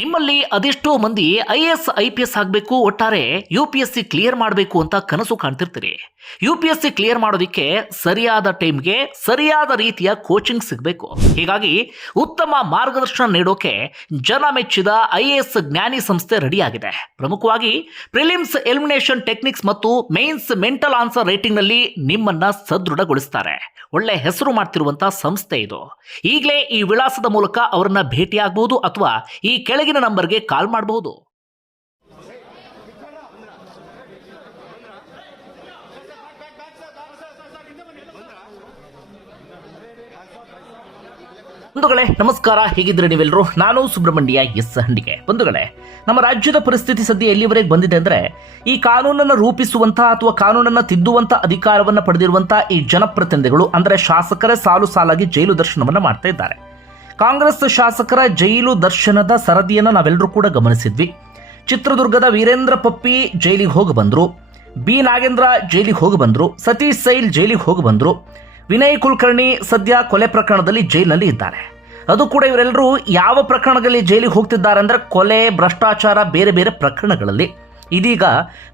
ನಿಮ್ಮಲ್ಲಿ ಅದೆಷ್ಟೋ ಮಂದಿ I S, I P S ಆಗಬೇಕು, ಒಟ್ಟಾರೆ U P S C clear ಮಾಡಬೇಕು ಅಂತ ಕನಸು ಕಾಣ್ತಿರ್ತೀರಿ. U P S C clear ಮಾಡೋದಕ್ಕೆ ಸರಿಯಾದ ಟೈಮ್ಗೆ ಸರಿಯಾದ ರೀತಿಯ ಕೋಚಿಂಗ್ ಸಿಗಬೇಕು. ಹೀಗಾಗಿ ಉತ್ತಮ ಮಾರ್ಗದರ್ಶನ ನೀಡೋಕೆ ಜನ ಮೆಚ್ಚಿದ ಐ ಎಸ್ ಜ್ಞಾನಿ ಸಂಸ್ಥೆ ರೆಡಿಯಾಗಿದೆ. ಪ್ರಮುಖವಾಗಿ ಪ್ರಿಲಿಮ್ಸ್ ಎಲಿಮಿನೇಷನ್ ಟೆಕ್ನಿಕ್ಸ್ ಮತ್ತು ಮೇನ್ಸ್ ಮೆಂಟಲ್ ಆನ್ಸರ್ ರೇಟಿಂಗ್ನಲ್ಲಿ ನಿಮ್ಮನ್ನ ಸದೃಢಗೊಳಿಸ್ತಾರೆ. ಒಳ್ಳೆ ಹೆಸರು ಮಾಡ್ತಿರುವಂತಹ ಸಂಸ್ಥೆ ಇದು. ಈಗಲೇ ಈ ವಿಳಾಸದ ಮೂಲಕ ಅವರನ್ನ ಭೇಟಿಯಾಗಬಹುದು ಅಥವಾ ಈ ಕೆಳಗಿನ ನಂಬರ್ಗೆ ಕಾಲ್ ಮಾಡಬಹುದು. ಬಂಧುಗಳೇ, ನಮಸ್ಕಾರ. ಹೇಗಿದ್ರೆ ನೀವೆಲ್ಲರೂ ನಾನು ಸುಬ್ರಹ್ಮಣ್ಯ ಎಸ್ ಹಂಡಿಗೆ. ಬಂಧುಗಳೇ, ನಮ್ಮ ರಾಜ್ಯದ ಪರಿಸ್ಥಿತಿ ಸದ್ಯ ಎಲ್ಲಿವರೆಗೆ ಬಂದಿದೆ ಅಂದ್ರೆ, ಈ ಕಾನೂನನ್ನು ರೂಪಿಸುವಂತಹ ಅಥವಾ ಕಾನೂನನ್ನು ತಿದ್ದುವಂತ ಅಧಿಕಾರವನ್ನು ಪಡೆದಿರುವಂತಹ ಈ ಜನಪ್ರತಿನಿಧಿಗಳು, ಅಂದ್ರೆ ಶಾಸಕರೇ ಸಾಲು ಸಾಲಾಗಿ ಜೈಲು ದರ್ಶನವನ್ನ ಮಾಡ್ತಾ ಇದ್ದಾರೆ. ಕಾಂಗ್ರೆಸ್ ಶಾಸಕರ ಜೈಲು ದರ್ಶನದ ಸರದಿಯನ್ನು ನಾವೆಲ್ಲರೂ ಕೂಡ ಗಮನಿಸಿದ್ವಿ. ಚಿತ್ರದುರ್ಗದ ವೀರೇಂದ್ರ ಪಪ್ಪಿ ಜೈಲಿಗೆ ಹೋಗಿ ಬಂದರು. ಬಿ. ನಾಗೇಂದ್ರ ಜೈಲಿಗೆ ಹೋಗಿ ಬಂದರು. ಸತೀಶ್ ಸೈಲ್ ಜೈಲಿಗೆ ಹೋಗಿ ಬಂದರು. ವಿನಯ್ ಕುಲಕರ್ಣಿ ಸದ್ಯ ಕೊಲೆ ಪ್ರಕರಣದಲ್ಲಿ ಜೈಲಿನಲ್ಲಿ ಇದ್ದಾರೆ. ಅದು ಕೂಡ ಇವರೆಲ್ಲರೂ ಯಾವ ಪ್ರಕರಣಗಳಲ್ಲಿ ಜೈಲಿಗೆ ಹೋಗ್ತಿದ್ದಾರೆ ಅಂದ್ರೆ ಕೊಲೆ, ಭ್ರಷ್ಟಾಚಾರ, ಬೇರೆ ಬೇರೆ ಪ್ರಕರಣಗಳಲ್ಲಿ. ಇದೀಗ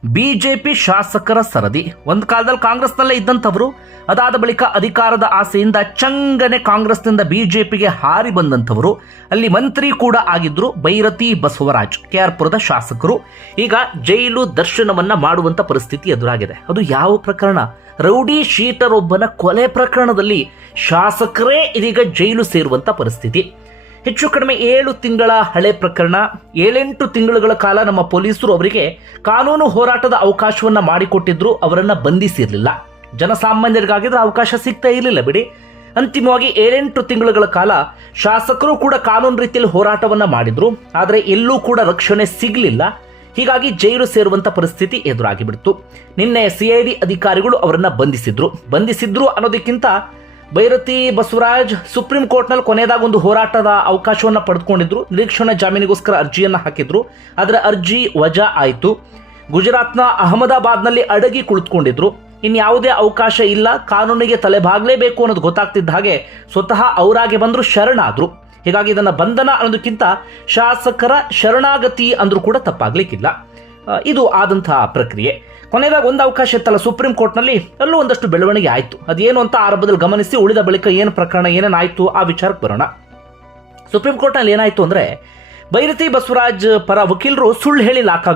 ಬಿ ಜೆ ಪಿ ಶಾಸಕರ ಸರದಿ. ಒಂದು ಕಾಲದಲ್ಲಿ ಕಾಂಗ್ರೆಸ್ನಲ್ಲೇ ಇದ್ದಂಥವರು, ಅದಾದ ಬಳಿಕ ಅಧಿಕಾರದ ಆಸೆಯಿಂದ ಚಂಗನೆ ಕಾಂಗ್ರೆಸ್ನಿಂದ ಬಿ ಜೆ ಪಿಗೆ ಹಾರಿ ಬಂದಂಥವರು. ಅಲ್ಲಿ ಮಂತ್ರಿ ಕೂಡ ಆಗಿದ್ರು ಬೈರತಿ ಬಸವರಾಜ್ ಕೆ ಆರ್ ಪುರದ ಶಾಸಕರು. ಈಗ ಜೈಲು ದರ್ಶನವನ್ನ ಮಾಡುವಂತ ಪರಿಸ್ಥಿತಿ ಎದುರಾಗಿದೆ. ಅದು ಯಾವ ಪ್ರಕರಣ? ರೌಡಿ ಶೀಟರ್ ಒಬ್ಬನ ಕೊಲೆ ಪ್ರಕರಣದಲ್ಲಿ ಶಾಸಕರೇ ಇದೀಗ ಜೈಲು ಸೇರುವಂತ ಪರಿಸ್ಥಿತಿ. ಹೆಚ್ಚು ಕಡಿಮೆ ಏಳು ತಿಂಗಳ ಹಳೆ ಪ್ರಕರಣ, ಏಳೆಂಟು ತಿಂಗಳುಗಳ ಕಾಲ ನಮ್ಮ ಪೊಲೀಸರು ಅವರಿಗೆ ಕಾನೂನು ಹೋರಾಟದ ಅವಕಾಶವನ್ನ ಮಾಡಿಕೊಟ್ಟಿದ್ರು, ಅವರನ್ನ ಬಂಧಿಸಿರಲಿಲ್ಲ. ಜನಸಾಮಾನ್ಯರಿಗಾಗಿದ್ರೆ ಅವಕಾಶ ಸಿಗ್ತಾ ಇರಲಿಲ್ಲ ಬಿಡಿ. ಅಂತಿಮವಾಗಿ ಏಳೆಂಟು ತಿಂಗಳುಗಳ ಕಾಲ ಶಾಸಕರು ಕೂಡ ಕಾನೂನು ರೀತಿಯಲ್ಲಿ ಹೋರಾಟವನ್ನ ಮಾಡಿದ್ರು, ಆದರೆ ಎಲ್ಲೂ ಕೂಡ ರಕ್ಷಣೆ ಸಿಗಲಿಲ್ಲ. ಹೀಗಾಗಿ ಜೈಲು ಸೇರುವಂತ ಪರಿಸ್ಥಿತಿ ಎದುರಾಗಿಬಿಡ್ತು. ನಿನ್ನೆ ಸಿಐಡಿ ಅಧಿಕಾರಿಗಳು ಅವರನ್ನ ಬಂಧಿಸಿದ್ರು. ಬಂಧಿಸಿದ್ರು ಅನ್ನೋದಕ್ಕಿಂತ ಭೈರತಿ ಬಸವರಾಜ್ ಸುಪ್ರೀಂ ಕೋರ್ಟ್ನಲ್ಲಿ ಕೊನೆಯದಾಗ ಒಂದು ಹೋರಾಟದ ಅವಕಾಶವನ್ನು ಪಡೆದುಕೊಂಡಿದ್ರು. ನಿರೀಕ್ಷಣಾ ಜಾಮೀನಿಗೋಸ್ಕರ ಅರ್ಜಿಯನ್ನು ಹಾಕಿದ್ರು. ಅದರ ಅರ್ಜಿ ವಜಾ ಆಯಿತು. ಗುಜರಾತ್ನ ಅಹಮದಾಬಾದ್ನಲ್ಲಿ ಅಡಗಿ ಕುಳಿತುಕೊಂಡಿದ್ರು. ಇನ್ಯಾವುದೇ ಅವಕಾಶ ಇಲ್ಲ. ಕಾನೂನಿಗೆ ತಲೆಬಾಗಲೇಬೇಕು ಅನ್ನೋದು ಗೊತ್ತಾಗ್ತಿದ್ದ ಹಾಗೆ ಸ್ವತಃ ಅವರಾಗೆ ಬಂದ್ರು ಶರಣಾದರು ಹೀಗಾಗಿ ಇದನ್ನು ಬಂಧನ ಅನ್ನೋದಕ್ಕಿಂತ ಶಾಸಕರ ಶರಣಾಗತಿ ಅಂದರೂ ಕೂಡ ತಪ್ಪಾಗಲಿಕ್ಕಿಲ್ಲ. ಇದು ಆದಂತಹ ಪ್ರಕ್ರಿಯೆ. ಕೊನೆಯದಾಗ ಒಂದು ಅವಕಾಶ ಇತ್ತಲ್ಲ ಸುಪ್ರೀಂ ಕೋರ್ಟ್ನಲ್ಲಿ? ಅಲ್ಲೂ ಒಂದಷ್ಟು ಬೆಳವಣಿಗೆ ಆಯಿತು. ಅದೇನು ಅಂತ ಆರಂಭದಲ್ಲಿ ಗಮನಿಸಿ ಉಳಿದ ಬಳಿಕ ಏನು ಪ್ರಕರಣ ಏನೇನಾಯಿತು ಆ ವಿಚಾರಕ್ಕೆ ಬರೋಣ. ಸುಪ್ರೀಂ ಕೋರ್ಟ್ನಲ್ಲಿ ಏನಾಯಿತು ಅಂದರೆ, ಬೈರತಿ ಬಸವರಾಜ್ ಪರ ವಕೀಲರು ಸುಳ್ಳು ಹೇಳಿ ಲಾಕ್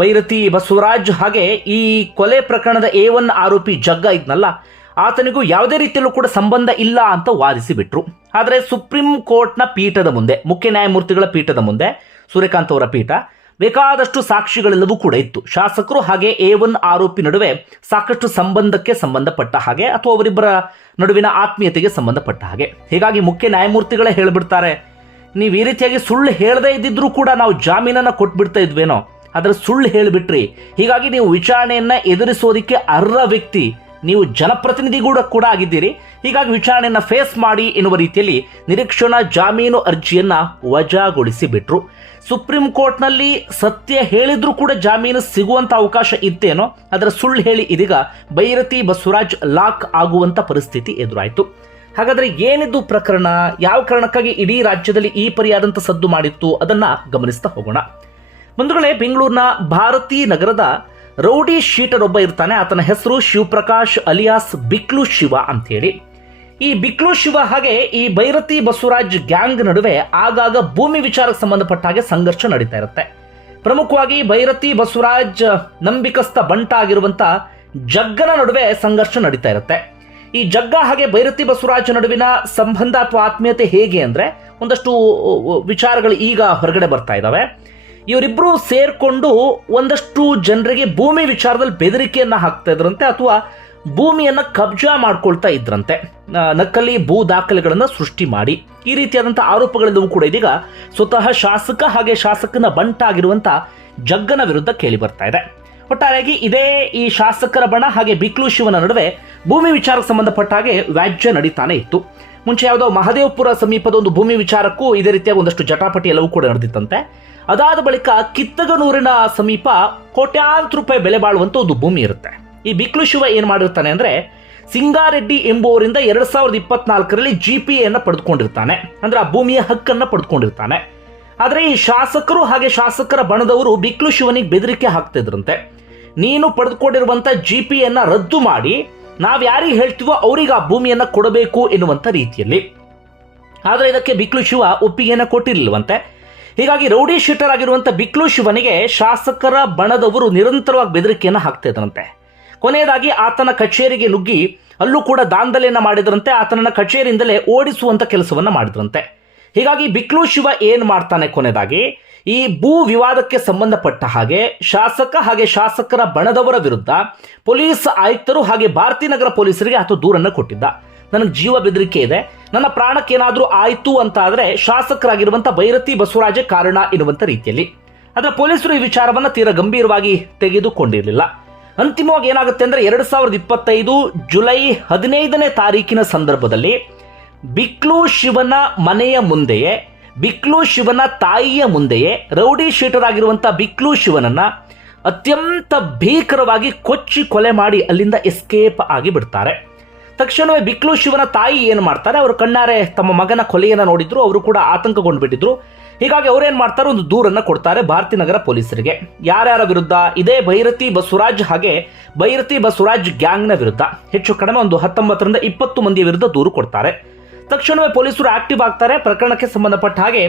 ಬೈರತಿ ಬಸವರಾಜ್ ಹಾಗೆ ಈ ಕೊಲೆ ಪ್ರಕರಣದ ಎ ಒನ್ ಆರೋಪಿ ಜಗ್ಗ ಇದ್ನಲ್ಲ, ಆತನಿಗೂ ಯಾವುದೇ ರೀತಿಯಲ್ಲೂ ಕೂಡ ಸಂಬಂಧ ಇಲ್ಲ ಅಂತ ವಾದಿಸಿ ಬಿಟ್ರು ಆದರೆ ಸುಪ್ರೀಂ ಕೋರ್ಟ್ನ ಪೀಠದ ಮುಂದೆ, ಮುಖ್ಯ ನ್ಯಾಯಮೂರ್ತಿಗಳ ಪೀಠದ ಮುಂದೆ, ಸೂರ್ಯಕಾಂತ್ ಅವರ ಪೀಠ ಬೇಕಾದಷ್ಟು ಸಾಕ್ಷಿಗಳೆಲ್ಲವೂ ಕೂಡ ಇತ್ತು. ಶಾಸಕರು ಹಾಗೆ ಎ ಒನ್ ಆರೋಪಿ ನಡುವೆ ಸಾಕಷ್ಟು ಸಂಬಂಧಕ್ಕೆ ಸಂಬಂಧಪಟ್ಟ ಹಾಗೆ ಅಥವಾ ಅವರಿಬ್ಬರ ನಡುವಿನ ಆತ್ಮೀಯತೆಗೆ ಸಂಬಂಧಪಟ್ಟ ಹಾಗೆ. ಹೀಗಾಗಿ ಮುಖ್ಯ ನ್ಯಾಯಮೂರ್ತಿಗಳೇ ಹೇಳಿಬಿಡ್ತಾರೆ, ನೀವು ಈ ರೀತಿಯಾಗಿ ಸುಳ್ಳು ಹೇಳದೇ ಇದ್ದಿದ್ರೂ ಕೂಡ ನಾವು ಜಾಮೀನನ್ನ ಕೊಟ್ಬಿಡ್ತಾ ಇದ್ವೇನೋ? ಆದರೆ ಸುಳ್ಳು ಹೇಳಿಬಿಟ್ರಿ. ಹೀಗಾಗಿ ನೀವು ವಿಚಾರಣೆಯನ್ನ ಎದುರಿಸೋದಿಕ್ಕೆ ಅರ್ಹ ವ್ಯಕ್ತಿ. ನೀವು ಜನಪ್ರತಿನಿಧಿ ಕೂಡ ಕೂಡ ಆಗಿದ್ದೀರಿ. ಹೀಗಾಗಿ ವಿಚಾರಣೆಯನ್ನ ಫೇಸ್ ಮಾಡಿ ಎನ್ನುವ ರೀತಿಯಲ್ಲಿ ನಿರೀಕ್ಷಣಾ ಜಾಮೀನು ಅರ್ಜಿಯನ್ನ ವಜಾಗೊಳಿಸಿ ಬಿಟ್ರು ಸುಪ್ರೀಂ ಕೋರ್ಟ್ನಲ್ಲಿ ಸತ್ಯ ಹೇಳಿದ್ರೂ ಕೂಡ ಜಾಮೀನು ಸಿಗುವಂತ ಅವಕಾಶ ಇತ್ತೇನೋ, ಅದರ ಸುಳ್ಳು ಹೇಳಿ ಇದೀಗ ಬೈರತಿ ಬಸವರಾಜ್ ಲಾಕ್ ಆಗುವಂತ ಪರಿಸ್ಥಿತಿ ಎದುರಾಯಿತು. ಹಾಗಾದ್ರೆ ಏನಿದ್ದು ಪ್ರಕರಣ? ಯಾವ ಕಾರಣಕ್ಕಾಗಿ ಇಡೀ ರಾಜ್ಯದಲ್ಲಿ ಈ ಪರಿಯಾದಂತ ಸದ್ದು ಮಾಡಿತ್ತು? ಅದನ್ನ ಗಮನಿಸ್ತಾ ಹೋಗೋಣ. ಬಂಧುಗಳೇ, ಬೆಂಗಳೂರಿನ ಭಾರತೀ ನಗರದ ರೌಡಿ ಶೀಟರ್ ಒಬ್ಬ ಇರ್ತಾನೆ. ಆತನ ಹೆಸರು ಶಿವಪ್ರಕಾಶ್ ಅಲಿಯಾಸ್ ಬಿಕ್ಲು ಶಿವ ಅಂತೇಳಿ ಈ ಬಿಕ್ಲು ಶಿವ ಹಾಗೆ ಈ ಭೈರತಿ ಬಸವರಾಜ್ ಗ್ಯಾಂಗ್ ನಡುವೆ ಆಗಾಗ ಭೂಮಿ ವಿಚಾರಕ್ಕೆ ಸಂಬಂಧಪಟ್ಟ ಹಾಗೆ ಸಂಘರ್ಷ ನಡೀತಾ ಇರುತ್ತೆ. ಪ್ರಮುಖವಾಗಿ ಭೈರತಿ ಬಸವರಾಜ್ ನಂಬಿಕಸ್ಥ ಬಂಟ ಆಗಿರುವಂಥ ಜಗ್ಗನ ನಡುವೆ ಸಂಘರ್ಷ ನಡೀತಾ ಇರುತ್ತೆ. ಈ ಜಗ್ಗ ಹಾಗೆ ಭೈರತಿ ಬಸವರಾಜ್ ನಡುವಿನ ಸಂಬಂಧ ಅಥವಾ ಆತ್ಮೀಯತೆ ಹೇಗೆ ಅಂದ್ರೆ ಒಂದಷ್ಟು ವಿಚಾರಗಳು ಈಗ ಹೊರಗಡೆ ಬರ್ತಾ ಇದ್ದಾವೆ ಇವರಿಬ್ರು ಸೇರಿಕೊಂಡು ಒಂದಷ್ಟು ಜನರಿಗೆ ಭೂಮಿ ವಿಚಾರದಲ್ಲಿ ಬೆದರಿಕೆಯನ್ನು ಹಾಕ್ತಾ ಇದ್ರಂತೆ ಅಥವಾ ಭೂಮಿಯನ್ನು ಕಬ್ಜಾ ಮಾಡ್ಕೊಳ್ತಾ ಇದ್ರಂತೆ. ನಕಲಿ ಭೂ ದಾಖಲೆಗಳನ್ನು ಸೃಷ್ಟಿ ಮಾಡಿ. ಈ ರೀತಿಯಾದಂಥ ಆರೋಪಗಳೆಲ್ಲವೂ ಕೂಡ ಇದೀಗ ಸ್ವತಃ ಶಾಸಕ ಹಾಗೆ ಶಾಸಕನ ಬಂಟ ಆಗಿರುವಂತ ಜಗ್ಗನ ವಿರುದ್ಧ ಕೇಳಿ ಬರ್ತಾ ಇದೆ. ಒಟ್ಟಾರೆಯಾಗಿ ಇದೇ ಈ ಶಾಸಕರ ಬಣ ಹಾಗೆ ಬಿಕ್ಲು ಶಿವನ ನಡುವೆ ಭೂಮಿ ವಿಚಾರಕ್ಕೆ ಸಂಬಂಧಪಟ್ಟ ಹಾಗೆ ವ್ಯಾಜ್ಯ ನಡೀತಾನೆ ಇತ್ತು. ಮುಂಚೆ ಯಾವುದೋ ಮಹದೇವಪುರ ಸಮೀಪದ ಒಂದು ಭೂಮಿ ವಿಚಾರಕ್ಕೂ ಇದೇ ರೀತಿಯ ಒಂದಷ್ಟು ಜಟಾಪಟಿ ಎಲ್ಲವೂ ಕೂಡ ನಡೆದಿತ್ತಂತೆ. ಅದಾದ ಬಳಿಕ ಕಿತ್ತಗನೂರಿನ ಸಮೀಪ ಕೋಟ್ಯಾಂತರ ರೂಪಾಯಿ ಬೆಲೆ ಬಾಳುವಂತ ಒಂದು ಭೂಮಿ ಇರುತ್ತೆ. ಈ ಬಿಕ್ಲು ಶಿವ ಏನು ಮಾಡಿರ್ತಾನೆ ಅಂದ್ರೆ ಸಿಂಗಾರೆಡ್ಡಿ ಎಂಬುವರಿಂದ ಎರಡು ಸಾವಿರದ ಇಪ್ಪತ್ನಾಲ್ಕರಲ್ಲಿ ಜಿ ಪಿ ಎನ್ನು ಪಡೆದುಕೊಂಡಿರ್ತಾನೆ. ಅಂದ್ರೆ ಆ ಭೂಮಿಯ ಹಕ್ಕನ್ನ ಪಡೆದುಕೊಂಡಿರ್ತಾನೆ. ಆದರೆ ಈ ಶಾಸಕರು ಹಾಗೆ ಶಾಸಕರ ಬಣದವರು ಬಿಕ್ಲು ಶಿವನಿಗೆ ಬೆದರಿಕೆ ಹಾಕ್ತಿದ್ರಂತೆ ನೀನು ಪಡೆದುಕೊಂಡಿರುವಂತ ಜಿ ಪಿಯನ್ನ ರದ್ದು ಮಾಡಿ, ನಾವು ಯಾರಿಗೆ ಹೇಳ್ತೀವೋ ಅವರಿಗೆ ಆ ಭೂಮಿಯನ್ನ ಕೊಡಬೇಕು ಎನ್ನುವಂಥ ರೀತಿಯಲ್ಲಿ. ಆದರೆ ಇದಕ್ಕೆ ಬಿಕ್ಲು ಶಿವ ಒಪ್ಪಿಗೆಯನ್ನು ಕೊಟ್ಟಿರಲಿಲ್ವಂತೆ. ಹೀಗಾಗಿ ರೌಡಿ ಶೀಟರ್ ಆಗಿರುವಂಥ ಬಿಕ್ಲು ಶಿವನಿಗೆ ಶಾಸಕರ ಬಣದವರು ನಿರಂತರವಾಗಿ ಬೆದರಿಕೆಯನ್ನು ಹಾಕ್ತಿದ್ರಂತೆ ಕೊನೆಯದಾಗಿ ಆತನ ಕಚೇರಿಗೆ ನುಗ್ಗಿ ಅಲ್ಲೂ ಕೂಡ ದಾಂಧಲೆಯನ್ನು ಮಾಡಿದ್ರಂತೆ, ಆತನನ್ನ ಕಚೇರಿಯಿಂದಲೇ ಓಡಿಸುವಂಥ ಕೆಲಸವನ್ನು ಮಾಡಿದ್ರಂತೆ. ಹೀಗಾಗಿ ಬಿಕ್ಲು ಶಿವ ಏನು ಮಾಡ್ತಾನೆ ಕೊನೆಯದಾಗಿ, ಈ ಭೂ ವಿವಾದಕ್ಕೆ ಸಂಬಂಧಪಟ್ಟ ಹಾಗೆ ಶಾಸಕ ಹಾಗೆ ಶಾಸಕರ ಬಣದವರ ವಿರುದ್ಧ ಪೊಲೀಸ್ ಆಯುಕ್ತರು ಹಾಗೆ ಭಾರತೀನಗರ ಪೊಲೀಸರಿಗೆ ಆತ ದೂರನ್ನು ಕೊಟ್ಟಿದ್ದ. ನನಗೆ ಜೀವ ಬೆದರಿಕೆ ಇದೆ ನನ್ನ ಪ್ರಾಣಕ್ಕೇನಾದರೂ ಆಯಿತು ಅಂತ ಆದರೆ ಶಾಸಕರಾಗಿರುವಂಥ ಭೈರತಿ ಬಸವರಾಜೇ ಕಾರಣ ಎನ್ನುವಂತ ರೀತಿಯಲ್ಲಿ. ಆದರೆ ಪೊಲೀಸರು ಈ ವಿಚಾರವನ್ನ ತೀರಾ ಗಂಭೀರವಾಗಿ ತೆಗೆದುಕೊಂಡಿರಲಿಲ್ಲ. ಅಂತಿಮವಾಗಿ ಏನಾಗುತ್ತೆ ಅಂದ್ರೆ ಎರಡ್ ಸಾವಿರದ ಇಪ್ಪತ್ತೈದು ಜುಲೈ ಹದಿನೈದನೇ ತಾರೀಕಿನ ಸಂದರ್ಭದಲ್ಲಿ ಬಿಕ್ಲು ಶಿವನ ಮನೆಯ ಮುಂದೆಯೇ, ಬಿಕ್ಲು ಶಿವನ ತಾಯಿಯ ಮುಂದೆಯೇ ರೌಡಿ ಶೀಟರ್ ಆಗಿರುವಂತ ಬಿಕ್ಲು ಶಿವನನ್ನ ಅತ್ಯಂತ ಭೀಕರವಾಗಿ ಕೊಚ್ಚಿ ಕೊಲೆ ಮಾಡಿ ಅಲ್ಲಿಂದ ಎಸ್ಕೇಪ್ ಆಗಿ ಬಿಡ್ತಾರೆ. ತಕ್ಷಣವೇ ಬಿಕ್ಲು ಶಿವನ ತಾಯಿ ಏನು ಮಾಡ್ತಾರೆ? ಅವರು ಕಣ್ಣಾರೆ ತಮ್ಮ ಮಗನ ಕೊಲೆಯನ್ನು ನೋಡಿದ್ರು, ಅವರು ಕೂಡ ಆತಂಕಗೊಂಡ್ಬಿಟ್ಟಿದ್ರು. ಹೀಗಾಗಿ ಅವ್ರೇನು ಮಾಡ್ತಾರೆ? ಒಂದು ದೂರನ್ನು ಕೊಡ್ತಾರೆ ಭಾರತಿ ನಗರ ಪೊಲೀಸರಿಗೆ. ಯಾರ್ಯಾರ ವಿರುದ್ಧ? ಇದೇ ಭೈರತಿ ಬಸವರಾಜ್ ಹಾಗೆ ಭೈರತಿ ಬಸವರಾಜ್ ಗ್ಯಾಂಗ್ನ ವಿರುದ್ಧ. ಹೆಚ್ಚು ಕಡಿಮೆ ಒಂದು ಹತ್ತೊಂಬತ್ತರಿಂದ ಇಪ್ಪತ್ತು ಮಂದಿಯ ವಿರುದ್ಧ ದೂರು ಕೊಡ್ತಾರೆ. ತಕ್ಷಣವೇ ಪೊಲೀಸರು ಆಕ್ಟಿವ್ ಆಗ್ತಾರೆ. ಪ್ರಕರಣಕ್ಕೆ ಸಂಬಂಧಪಟ್ಟ ಹಾಗೆ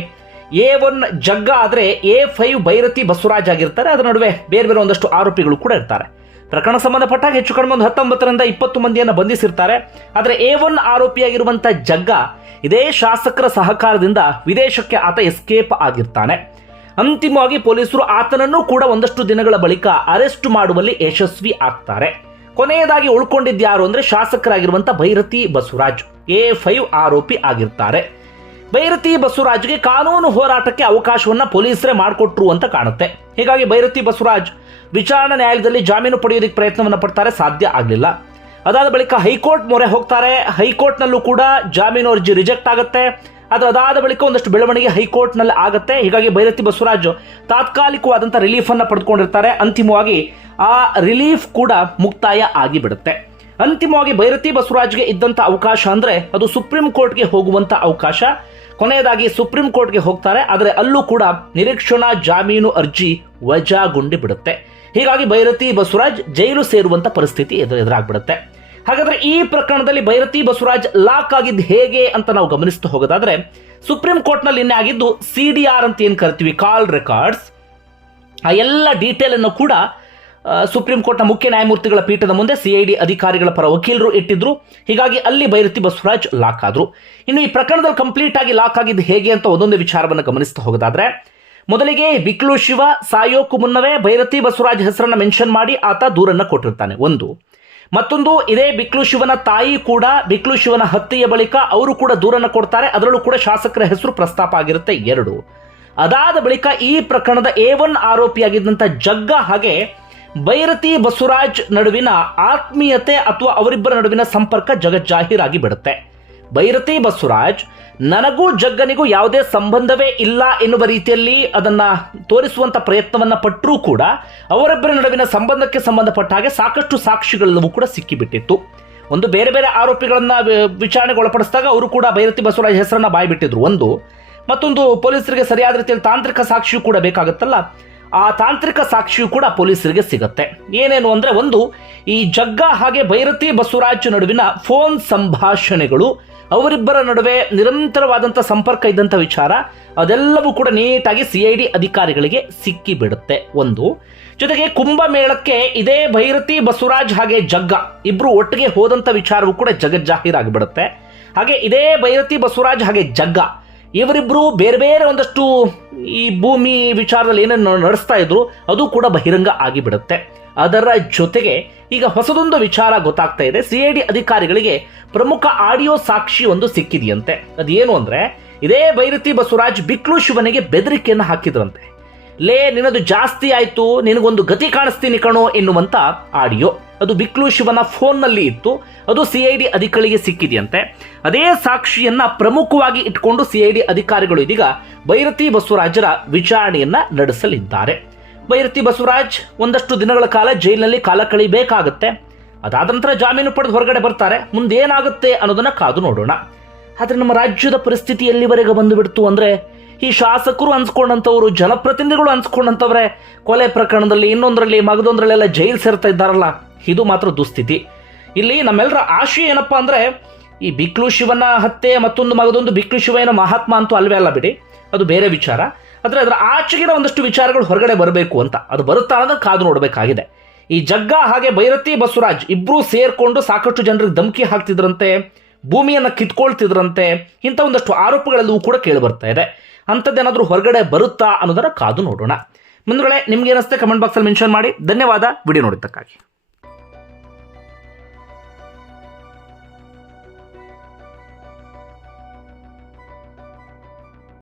ಎ ಒನ್ ಜಗ್ಗ ಆದರೆ ಎ ಫೈವ್ ಭೈರತಿ ಬಸವರಾಜ್ ಆಗಿರ್ತಾರೆ. ಅದರ ನಡುವೆ ಬೇರೆ ಬೇರೆ ಒಂದಷ್ಟು ಆರೋಪಿಗಳು ಕೂಡ ಇರ್ತಾರೆ. ಪ್ರಕರಣ ಸಂಬಂಧಪಟ್ಟಾಗ ಹೆಚ್ಚು ಕಡಿಮೆ ಒಂದು ಹತ್ತೊಂಬತ್ತರಿಂದ ಇಪ್ಪತ್ತು ಮಂದಿಯನ್ನು ಬಂಧಿಸಿರ್ತಾರೆ. ಆದರೆ ಎ ಒನ್ ಆರೋಪಿಯಾಗಿರುವಂಥ ಜಗ್ಗ ಇದೇ ಶಾಸಕರ ಸಹಕಾರದಿಂದ ವಿದೇಶಕ್ಕೆ ಆತ ಎಸ್ಕೇಪ್ ಆಗಿರ್ತಾನೆ. ಅಂತಿಮವಾಗಿ ಪೊಲೀಸರು ಆತನನ್ನು ಕೂಡ ಒಂದಷ್ಟು ದಿನಗಳ ಬಳಿಕ ಅರೆಸ್ಟ್ ಮಾಡುವಲ್ಲಿ ಯಶಸ್ವಿ ಆಗ್ತಾರೆ. ಕೊನೆಯದಾಗಿ ಉಳ್ಕೊಂಡಿದ್ದು ಯಾರು ಶಾಸಕರಾಗಿರುವಂಥ ಭೈರತಿ ಬಸವರಾಜ್ ಎ ಫೈವ್ ಆರೋಪಿ ಆಗಿರ್ತಾರೆ. ಭೈರತಿ ಬಸವರಾಜ್ಗೆ ಕಾನೂನು ಹೋರಾಟಕ್ಕೆ ಅವಕಾಶವನ್ನು ಪೊಲೀಸರೇ ಮಾಡಿಕೊಟ್ರು ಅಂತ ಕಾಣುತ್ತೆ. ಹೀಗಾಗಿ ಭೈರತಿ ಬಸವರಾಜ್ ವಿಚಾರಣಾ ನ್ಯಾಯಾಲಯದಲ್ಲಿ ಜಾಮೀನು ಪಡೆಯೋದಕ್ಕೆ ಪ್ರಯತ್ನವನ್ನು ಪಡ್ತಾರೆ. ಸಾಧ್ಯ ಆಗಲಿಲ್ಲ. ಅದಾದ ಬಳಿಕ ಹೈಕೋರ್ಟ್ ಮೊರೆ ಹೋಗ್ತಾರೆ. ಹೈಕೋರ್ಟ್ನಲ್ಲೂ ಕೂಡ ಜಾಮೀನು ಅರ್ಜಿ ರಿಜೆಕ್ಟ್ ಆಗುತ್ತೆ. ಅದು ಅದಾದ ಬಳಿಕ ಒಂದಷ್ಟು ಬೆಳವಣಿಗೆ ಹೈಕೋರ್ಟ್ನಲ್ಲಿ ಆಗುತ್ತೆ. ಹೀಗಾಗಿ ಭೈರತಿ ಬಸವರಾಜ್ ತಾತ್ಕಾಲಿಕವಾದಂಥ ರಿಲೀಫ್ ಅನ್ನ ಪಡೆದುಕೊಂಡಿರ್ತಾರೆ. ಅಂತಿಮವಾಗಿ ಆ ರಿಲೀಫ್ ಕೂಡ ಮುಕ್ತಾಯ ಆಗಿಬಿಡುತ್ತೆ. ಅಂತಿಮವಾಗಿ ಭೈರತಿ ಬಸವರಾಜ್ಗೆ ಇದ್ದಂಥ ಅವಕಾಶ ಅಂದ್ರೆ ಅದು ಸುಪ್ರೀಂ ಕೋರ್ಟ್ಗೆ ಹೋಗುವಂತ ಅವಕಾಶ. ಕೊನೆಯದಾಗಿ ಸುಪ್ರೀಂ ಕೋರ್ಟ್ಗೆ ಹೋಗ್ತಾರೆ, ಆದರೆ ಅಲ್ಲೂ ಕೂಡ ನಿರೀಕ್ಷಣಾ ಜಾಮೀನು ಅರ್ಜಿ ವಜಾಗುಂಡಿ ಬಿಡುತ್ತೆ. ಹೀಗಾಗಿ ಭೈರತಿ ಬಸವರಾಜ್ ಜೈಲು ಸೇರುವಂತ ಪರಿಸ್ಥಿತಿ ಎದುರು ಎದುರಾಗ್ಬಿಡುತ್ತೆ. ಹಾಗಾದ್ರೆ ಈ ಪ್ರಕರಣದಲ್ಲಿ ಭೈರತಿ ಬಸವರಾಜ್ ಲಾಕ್ ಆಗಿದ್ದು ಹೇಗೆ ಅಂತ ನಾವು ಗಮನಿಸ್ತಾ ಹೋಗೋದಾದ್ರೆ, ಸುಪ್ರೀಂ ಕೋರ್ಟ್ನಲ್ಲಿ ಇನ್ನೇ ಆಗಿದ್ದು ಸಿ ಡಿ ಆರ್ ಅಂತ ಏನು ಕರಿತೀವಿ, ಕಾಲ್ ರೆಕಾರ್ಡ್ಸ್. ಆ ಎಲ್ಲ ಡೀಟೇಲ್ ಅನ್ನು ಕೂಡ ಸುಪ್ರೀಂ ಕೋರ್ಟ್ನ ಮುಖ್ಯ ನ್ಯಾಯಮೂರ್ತಿಗಳ ಪೀಠದ ಮುಂದೆ ಸಿಐಡಿ ಅಧಿಕಾರಿಗಳ ಪರ ವಕೀಲರು ಇಟ್ಟಿದ್ರು. ಹೀಗಾಗಿ ಅಲ್ಲಿ ಬೈರತಿ ಬಸವರಾಜ್ ಲಾಕ್ ಆದ್ರು. ಇನ್ನು ಈ ಪ್ರಕರಣದಲ್ಲಿ ಕಂಪ್ಲೀಟ್ ಆಗಿ ಲಾಕ್ ಆಗಿದ್ದು ಹೇಗೆ ಅಂತ ಒಂದೊಂದು ವಿಚಾರವನ್ನು ಗಮನಿಸ್ತಾ ಹೋಗೋದಾದ್ರೆ, ಮೊದಲಿಗೆ ಬಿಕ್ಲು ಶಿವ ಸಾಯೋಕು ಮುನ್ನವೇ ಬೈರತಿ ಬಸವರಾಜ್ ಹೆಸರನ್ನು ಮೆನ್ಷನ್ ಮಾಡಿ ಆತ ದೂರನ್ನು ಕೊಟ್ಟಿರ್ತಾನೆ, ಒಂದು. ಮತ್ತೊಂದು, ಇದೇ ಬಿಕ್ಲು ಶಿವನ ತಾಯಿ ಕೂಡ ಬಿಕ್ಲು ಶಿವನ ಹತ್ಯೆಯ ಬಳಿಕ ಅವರು ಕೂಡ ದೂರನ್ನು ಕೊಡ್ತಾರೆ, ಅದರಲ್ಲೂ ಕೂಡ ಶಾಸಕರ ಹೆಸರು ಪ್ರಸ್ತಾಪ ಆಗಿರುತ್ತೆ, ಎರಡು. ಅದಾದ ಬಳಿಕ ಈ ಪ್ರಕರಣದ ಎ ಒನ್ ಆರೋಪಿಯಾಗಿದ್ದಂಥ ಜಗ್ಗ ಹಾಗೆ ಭೈರತಿ ಬಸವರಾಜ್ ನಡುವಿನ ಆತ್ಮೀಯತೆ ಅಥವಾ ಅವರಿಬ್ಬರ ನಡುವಿನ ಸಂಪರ್ಕ ಜಗಜ್ಜಾಹೀರಾಗಿ ಬಿಡುತ್ತೆ. ಬೈರತಿ ಬಸವರಾಜ್ ನನಗೂ ಜಗ್ಗನಿಗೂ ಯಾವುದೇ ಸಂಬಂಧವೇ ಇಲ್ಲ ಎನ್ನುವ ರೀತಿಯಲ್ಲಿ ಅದನ್ನ ತೋರಿಸುವಂತ ಪ್ರಯತ್ನವನ್ನ ಪಟ್ಟರೂ ಕೂಡ ಅವರಿಬ್ಬರ ನಡುವಿನ ಸಂಬಂಧಕ್ಕೆ ಸಂಬಂಧಪಟ್ಟ ಹಾಗೆ ಸಾಕಷ್ಟು ಸಾಕ್ಷಿಗಳೆಲ್ಲವೂ ಕೂಡ ಸಿಕ್ಕಿಬಿಟ್ಟಿತ್ತು. ಒಂದು ಬೇರೆ ಬೇರೆ ಆರೋಪಿಗಳನ್ನ ವಿಚಾರಣೆಗೆ ಒಳಪಡಿಸಿದಾಗ ಅವರು ಕೂಡ ಭೈರತಿ ಬಸವರಾಜ್ ಹೆಸರನ್ನ ಬಾಯ್ಬಿಟ್ಟಿದ್ರು ಒಂದು. ಮತ್ತೊಂದು ಪೊಲೀಸರಿಗೆ ಸರಿಯಾದ ರೀತಿಯಲ್ಲಿ ತಾಂತ್ರಿಕ ಸಾಕ್ಷಿಯೂ ಕೂಡ ಬೇಕಾಗುತ್ತಲ್ಲ. ಆ ತಾಂತ್ರಿಕ ಸಾಕ್ಷಿಯು ಕೂಡ ಪೊಲೀಸರಿಗೆ ಸಿಗುತ್ತೆ. ಏನೇನು ಅಂದ್ರೆ ಒಂದು, ಈ ಜಗ್ಗ ಹಾಗೆ ಭೈರತಿ ಬಸವರಾಜ್ ನಡುವಿನ ಫೋನ್ ಸಂಭಾಷಣೆಗಳು, ಅವರಿಬ್ಬರ ನಡುವೆ ನಿರಂತರವಾದಂಥ ಸಂಪರ್ಕ ಇದ್ದಂಥ ವಿಚಾರ, ಅದೆಲ್ಲವೂ ಕೂಡ ನೀಟಾಗಿ ಸಿ ಐ ಡಿ ಅಧಿಕಾರಿಗಳಿಗೆ ಸಿಕ್ಕಿ ಬಿಡುತ್ತೆ ಒಂದು, ಜೊತೆಗೆ ಕುಂಭಮೇಳಕ್ಕೆ ಇದೇ ಭೈರತಿ ಬಸವರಾಜ್ ಹಾಗೆ ಜಗ್ಗ ಇಬ್ಬರು ಒಟ್ಟಿಗೆ ಹೋದಂಥ ವಿಚಾರವೂ ಕೂಡ ಜಗಜ್ಜಾಹೀರಾಗಿಬಿಡುತ್ತೆ ಹಾಗೆ ಇದೇ ಭೈರತಿ ಬಸವರಾಜ್ ಹಾಗೆ ಜಗ್ಗ ಇವರಿಬ್ರು ಬೇರೆ ಬೇರೆ ಒಂದಷ್ಟು ಈ ಭೂಮಿ ವಿಚಾರದಲ್ಲಿ ಏನನ್ನು ನಡೆಸ್ತಾ ಇದ್ರು, ಅದು ಕೂಡ ಬಹಿರಂಗ ಆಗಿಬಿಡುತ್ತೆ. ಅದರ ಜೊತೆಗೆ ಈಗ ಹೊಸದೊಂದು ವಿಚಾರ ಗೊತ್ತಾಗ್ತಾ ಇದೆ. ಸಿ ಐ ಡಿ ಅಧಿಕಾರಿಗಳಿಗೆ ಪ್ರಮುಖ ಆಡಿಯೋ ಸಾಕ್ಷಿ ಒಂದು ಸಿಕ್ಕಿದೆಯಂತೆ. ಅದೇನು ಅಂದ್ರೆ, ಇದೇ ಬೈರತಿ ಬಸವರಾಜ್ ಬಿಕ್ಲು ಶಿವನಿಗೆ ಬೆದರಿಕೆಯನ್ನು ಹಾಕಿದ್ರಂತೆ. ಲೇ, ನಿನ್ನದು ಜಾಸ್ತಿ ಆಯ್ತು, ನಿನಗೊಂದು ಗತಿ ಕಾಣಿಸ್ತೀನಿ ಕಣೋ ಎನ್ನುವಂಥ ಆಡಿಯೋ. ಅದು ಬಿಕ್ಲು ಶಿವನ ಫೋನ್ನಲ್ಲಿ ಇತ್ತು. ಅದು ಸಿ ಐ ಡಿ ಅಧಿಕಾರಿಗೆ ಸಿಕ್ಕಿದೆಯಂತೆ. ಅದೇ ಸಾಕ್ಷಿಯನ್ನ ಪ್ರಮುಖವಾಗಿ ಇಟ್ಕೊಂಡು ಸಿ ಐ ಡಿ ಅಧಿಕಾರಿಗಳು ಇದೀಗ ಭೈರತಿ ಬಸವರಾಜರ ವಿಚಾರಣೆಯನ್ನ ನಡೆಸಲಿದ್ದಾರೆ. ಭೈರತಿ ಬಸವರಾಜ್, ಒಂದಷ್ಟು ದಿನಗಳ ಕಾಲ ಜೈಲಿನಲ್ಲಿ ಕಾಲ ಕಳಿಬೇಕಾಗುತ್ತೆ. ಅದಾದ ನಂತರ ಜಾಮೀನು ಪಡೆದು ಹೊರಗಡೆ ಬರ್ತಾರೆ. ಮುಂದೇನಾಗುತ್ತೆ ಅನ್ನೋದನ್ನ ಕಾದು ನೋಡೋಣ. ಆದರೆ ನಮ್ಮ ರಾಜ್ಯದ ಪರಿಸ್ಥಿತಿ ಎಲ್ಲಿವರೆಗೆ ಬಂದುಬಿಡ್ತು ಅಂದರೆ, ಈ ಶಾಸಕರು ಅನ್ಸ್ಕೊಂಡಂಥವ್ರು, ಜನಪ್ರತಿನಿಧಿಗಳು ಅನ್ಸ್ಕೊಂಡಂಥವ್ರೆ, ಕೊಲೆ ಪ್ರಕರಣದಲ್ಲಿ ಇನ್ನೊಂದರಲ್ಲಿ, ಮಗದೊಂದರಲ್ಲೆಲ್ಲ ಜೈಲು ಸೇರ್ತಾ ಇದ್ದಾರಲ್ಲ. ಇದು ಮಾತ್ರ ದುಸ್ಥಿತಿ. ಇಲ್ಲಿ ನಮ್ಮೆಲ್ಲರ ಆಶಯ ಏನಪ್ಪ ಅಂದ್ರೆ, ಈ ಬಿಕ್ಲು ಶಿವನ ಹತ್ಯೆ ಮತ್ತೊಂದು ಮಗದೊಂದು ಬಿಕ್ಲು ಶಿವ ಏನೋ ಮಹಾತ್ಮ ಅಂತೂ ಅಲ್ವೇ ಅಲ್ಲ ಬಿಡಿ, ಅದು ಬೇರೆ ವಿಚಾರ. ಆದರೆ ಅದರ ಆಚೆಗಿನ ಒಂದಷ್ಟು ವಿಚಾರಗಳು ಹೊರಗಡೆ ಬರಬೇಕು ಅಂತ. ಅದು ಬರುತ್ತಾ ಅನ್ನೋದು ಕಾದು ನೋಡಬೇಕಾಗಿದೆ. ಈ ಜಗ್ಗ ಹಾಗೆ ಭೈರತಿ ಬಸವರಾಜ್ ಇಬ್ಬರೂ ಸೇರಿಕೊಂಡು ಸಾಕಷ್ಟು ಜನರಿಗೆ ಧಮಕಿ ಹಾಕ್ತಿದ್ರಂತೆ, ಭೂಮಿಯನ್ನು ಕಿತ್ಕೊಳ್ತಿದ್ರಂತೆ, ಇಂಥ ಒಂದಷ್ಟು ಆರೋಪಗಳಲ್ಲೂ ಕೂಡ ಕೇಳಿ ಬರ್ತಾ ಇದೆ. ಅಂಥದ್ದೇನಾದರೂ ಹೊರಗಡೆ ಬರುತ್ತಾ ಅನ್ನೋದನ್ನ ಕಾದು ನೋಡೋಣ. ಮುಂದುಗಡೆ ನಿಮ್ಗೆ ಏನಿಸುತ್ತೆ ಕಮೆಂಟ್ ಬಾಕ್ಸಲ್ಲಿ ಮೆನ್ಷನ್ ಮಾಡಿ. ಧನ್ಯವಾದ. ವಿಡಿಯೋ ನೋಡಿದ್ದಕ್ಕಾಗಿ.